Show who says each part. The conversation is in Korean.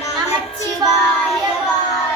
Speaker 1: நமச்சிவாயவா